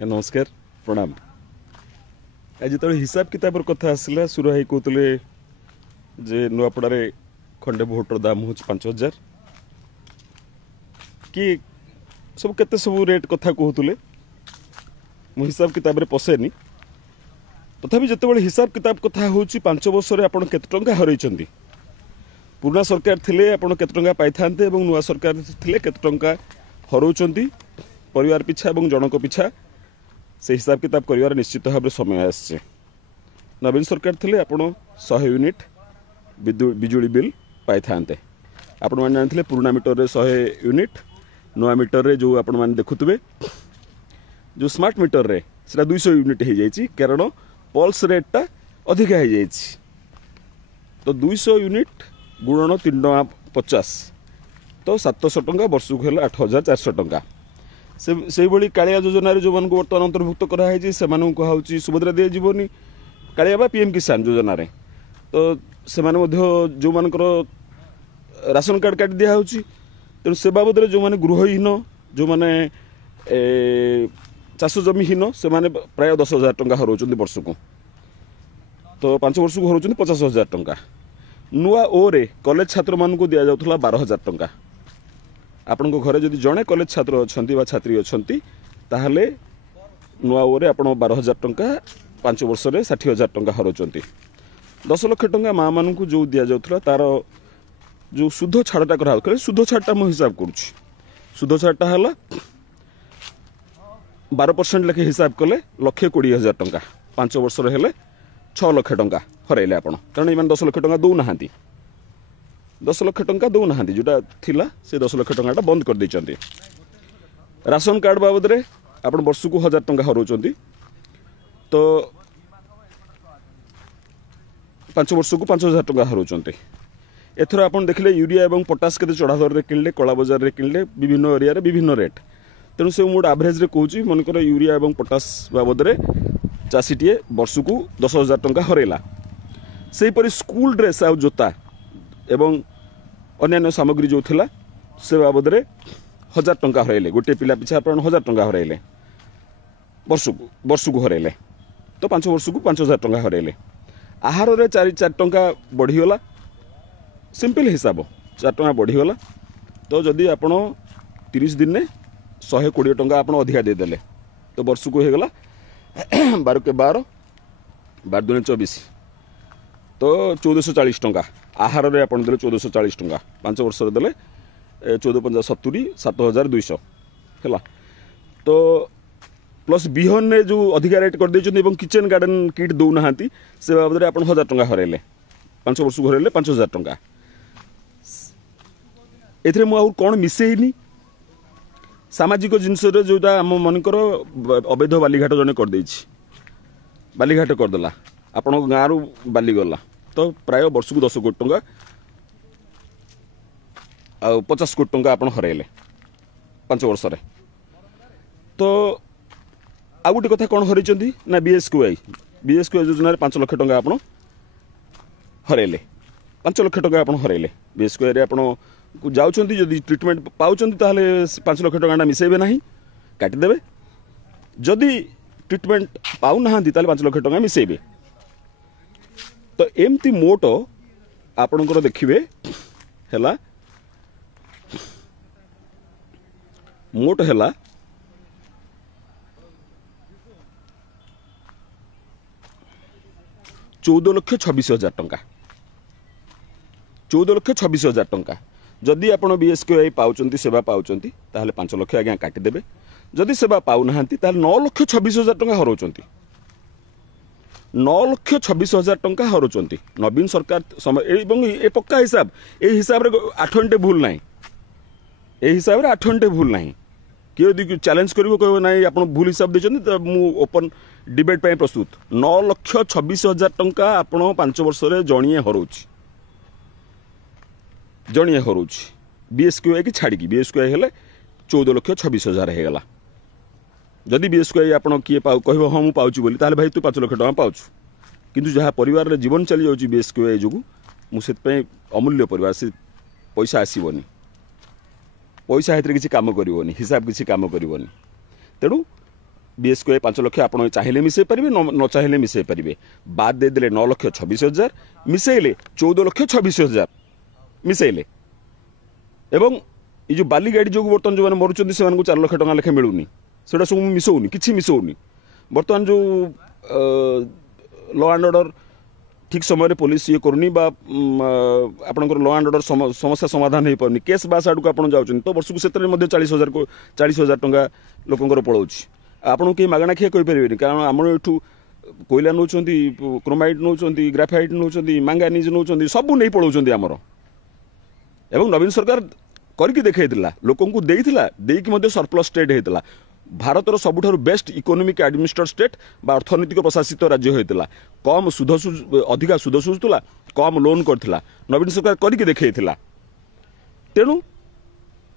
नमस्कार प्रणाम। आज जो हिसाब किताब कथा आसला सुरहाई कहते जे नुआपड़े खंडे भोटर दाम हूँ 5,000 कि सब केते सब रेट कथा कहते मु हिसाब किताब पशेनी तथापि जिते हिसाब किताब कथा हूँ 5 वर्ष आपड़ केते टंका हरई पुराना सरकार थिले आपड़ केते टंका पाई था नुआ सरकार थिले केते टंका हरौंट परिवार पिछा और जनक पिछा से हिसाब किताब कर निश्चित भाव में समय आसे। नवीन सरकार थिले आपण 100 यूनिट बिजुली बिल पाई था आपण मैंने जानते पुराना मीटर रे 100 यूनिट नुआ मीटर रे जो आपण मैंने देखुवे जो स्मार्ट मीटर रे सेटा 200 यूनिट हो जाइए कारण पल्स रेटा अधिका हो जाइए तो 200 यूनिट गुणन 3.50 तो 700 टंका वर्ष को 8,400 टंका से भाई कालिया योजना जो मानक बर्तमान अंतर्भुक्त कराई से कहुच्छी सुभद्रा दी जीवनी कालिया बा पीएम किसान योजना रे तो से जो मानकर राशन कार्ड काट दिया तेणु से बाबद जो मैंने गृहहीन जो मैंने चाष जमीहीन से प्राय 10,000 टंका हरौंट वर्ष को तो 5 वर्ष को हरौंट 50,000 टंका नुआ ओ रे कॉलेज छात्र मानक दि जाऊला 12,000 टंका आपण घरे जदि जड़े कॉलेज छात्र अच्छा छात्री अच्छा ताहले नुआ ओरे आप 12,000 टंका 5 वर्ष में 60,000 टंका हरौंट 10 लाख टंका माँ मान जो दि जाऊला तार जो सुध छाड़टा कर सुध छाड़टा मुझे हिसाब करुँच सुध छाड़टा है 12% लेखे हिसाब कले 1,20,000 टंका 5 वर्ष हेले 6 लाख टंका हरइले आपण कारण ये 10 लाख टंका दौना 10 लाख टंका दौना जोटा थिला से 10 लाख टंका बंद कर देइचंती। राशन कार्ड बाबद रे आपण वर्ष को 1,000 टंका हरौंट तो 5 वर्ष को 5,000 टंका हरौंट एथर आपण देखले यूरिया एवं पोटास के चढ़ा दर रे किनले कला बाजार रे किनले विभिन्न एरिया रे विभिन्न रेट तेणु से मोड एवरेज रे कहूँ मनकर यूरिया एवं पोटास बाबद रे चाषीटीए वर्ष को 10,000 टंका हरैला सेहीपरि स्कूल ड्रेस आ जोता एवं अन्य सामग्री जो थिला से बाबद रे 1,000 टंका हरैले गोटे पिला पिछा आपण 1,000 टंका हरैले वर्ष को हरैले तो 5 वर्ष को 5,000 टंका हरैले आहार रे 4 टंका बढ़ीगला सिंपल हिसाब 4 टंका बढ़ीगला तो जदि आपण 30 दिन में 120 टंका आपण अधिका देदेले तो वर्ष को हो गला 12 के 12 12 दूने 24 तो 1,440 टंका आहार रे आपण देले 1,440 टंका 5 वर्ष देले 14,570 7,200 है तो प्लस बिहन ने जो अधिका रेट कर देछन एवं किचन गार्डन किट दौना से बाबद आपण 1,000 टंका हरैले 5 वर्ष को हरैले 5,000 टंका एथरे मु आउ कोन मिसेइनी सामाजिक जिनस जोटा आम मनकर अवैध बालीघाट जने कर देछि बालीघाट करदेला आपण गाँव बाली गला तो प्राय वर्ष को 10 कोटी टंका आ 50 कोटी टंका आपण हरैले 5 वर्ष रे तो आ गोटे कथा कौन हरई ना बीएसक्यूआई योजना 5 लाख टंका आपण हरैले 5 लाख टंका आपण हरैले बीएसक्यूआई रे आपण जाउछंती जदि ट्रीटमेंट पाउछंती ताहले 5 लाख टंका मिसेबे नाही काटिदेबे जदि ट्रीटमेंट पाउ नाहांती ताहले 5 लाख टंका मिसेबे तो एमती मोट आपणकर देखिए है मोट है 14,26,000 टंका 14,26,000 टंका जदि आपण बीएसक्यूआई पाउचंती सेवा पाउचंती ताहले 5 लाख आज्ञा काटिदेबे जदि सेवा पाउ नाहांती ताहले 9,26,000 टंका हरौंट 9,26,000 टंका हरौंट नवीन सरकार समय ए पक्का हिसाब ए हिसाब रे 8 घंटे भूल ना ए हिसाब रे 8 घंटे भूल ना किए यदि चैलेंज करिवो कहबो नाही आपण भूल हिसाब देछन त मु ओपन डिबेट पय प्रस्तुत 9,26,000 टंका आपण 5 वर्ष रे जणिए हरौच बीएसक्यूआई की छाड़ी बीएसक्यूआई हेले 14,26,000 हो गला जदि बीएसक्यूआई आपण किए कहबो हाँ मु पाउची बोली ताले भाई तू 5 लाख टंका पाउछु किंतु जहाँ परिवार रे जीवन चली जाउची बीएसक्यूआई जोगु मु सेत पे अमूल्य परिवार से पैसा आसीबनी पैसा हेतरे किसी काम करिवनी हिसाब किसी काम करिवनी तेणु बीएसके 5 लाख आप चाहिए मिसई पारे न चाहिए मिसई पारे बाद देदेले 9,26,000 मिसेले 14,26,000 मिसेले एवं ये जो बाली गाड़ी जो बर्तमान जो मैंने मरुँच से 4 लाख टका लेखे मिलूनी से सब मिसौनी कि मिसौनी बर्तमान जो लॉ एंड ऑर्डर ठीक समय पुलिस ये करनी आपंकर लॉ एंड ऑर्डर समस्या समाधान हो पारनी केस बास आड़ को आप जाऊँ तो वर्ष को से 40,000 टका लोकंर पड़ोची आपको कहीं मागणा खिया कहींपारे कारण आम यू कोयला नौ क्रोमाइट नौ ग्राफाइट नौ मैंगानीज नौ सब नहीं पड़ाऊँ आमर एवं नवीन सरकार करके देखा लोक देकी सरप्लस स्टेट होता भारतर सबुठार बेस्ट इकोनोमिक एडमिनिस्ट्रेट स्टेट बा अर्थनैतिक प्रशासित राज्य होता कम सुध अधिका सुध सुझुला कम लोन करथिला नवीन सरकार करके देखा तेणु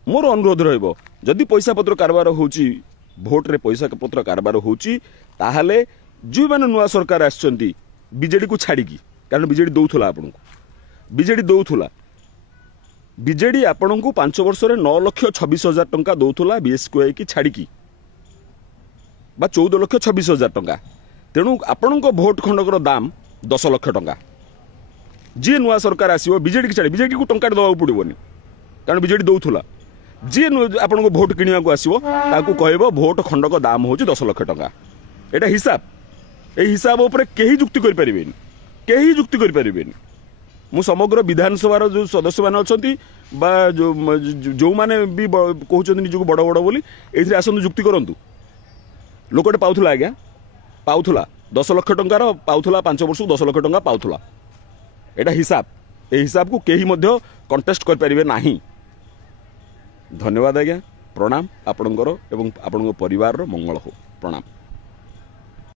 मोर अनुरोध रहिबो जदि पैसा पत्र कारबार होची भोट रे पैसा पत्र कारबार होची ताहाले जो माने नुआ सरकार आछंती बीजेडी को छाड़िकी कारण बीजेडी दौथुला आपनको बीजेडी दौथुला बीजेडी आपनको 5 वर्ष रे 9,26,000 टंका दौथुला बीएसके की छाड़िकी बा 14,26,000 टंका तेणु आपणको भोट खंडकर दाम 10 लाख टंका जी नुआ सरकार आसो बीजेडी की छाड़ी बीजेडी को टंका दवा पड़ोनी कारण बीजेडी दौथुला जी आपको भोट किणवा को आसो ताकू कहब भोट खंडक दाम हूँ 10 लाख टंका एटा हिसाब ए हिसाब उपर कहीं जुक्ति करें कहीं जुक्ति करें मु समग्र विधानसभा जो सदस्य मैंने अच्छा जो मैंने भी कहते निजक बड़ बड़ बोली ये आसतु जुक्ति करूँ लोकटे पाउथला आज्ञा पाउथला 10 लाख टंकार पाउथला 5 वर्ष 10 लाख टंका पाउथला एटा हिसाब ए हिसाब को कहीं मध्य कंटेस्ट कर पारिबे नाही। धन्यवाद आज्ञा प्रणाम आपणकर एवं आपणको परिवार मंगल हो प्रणाम।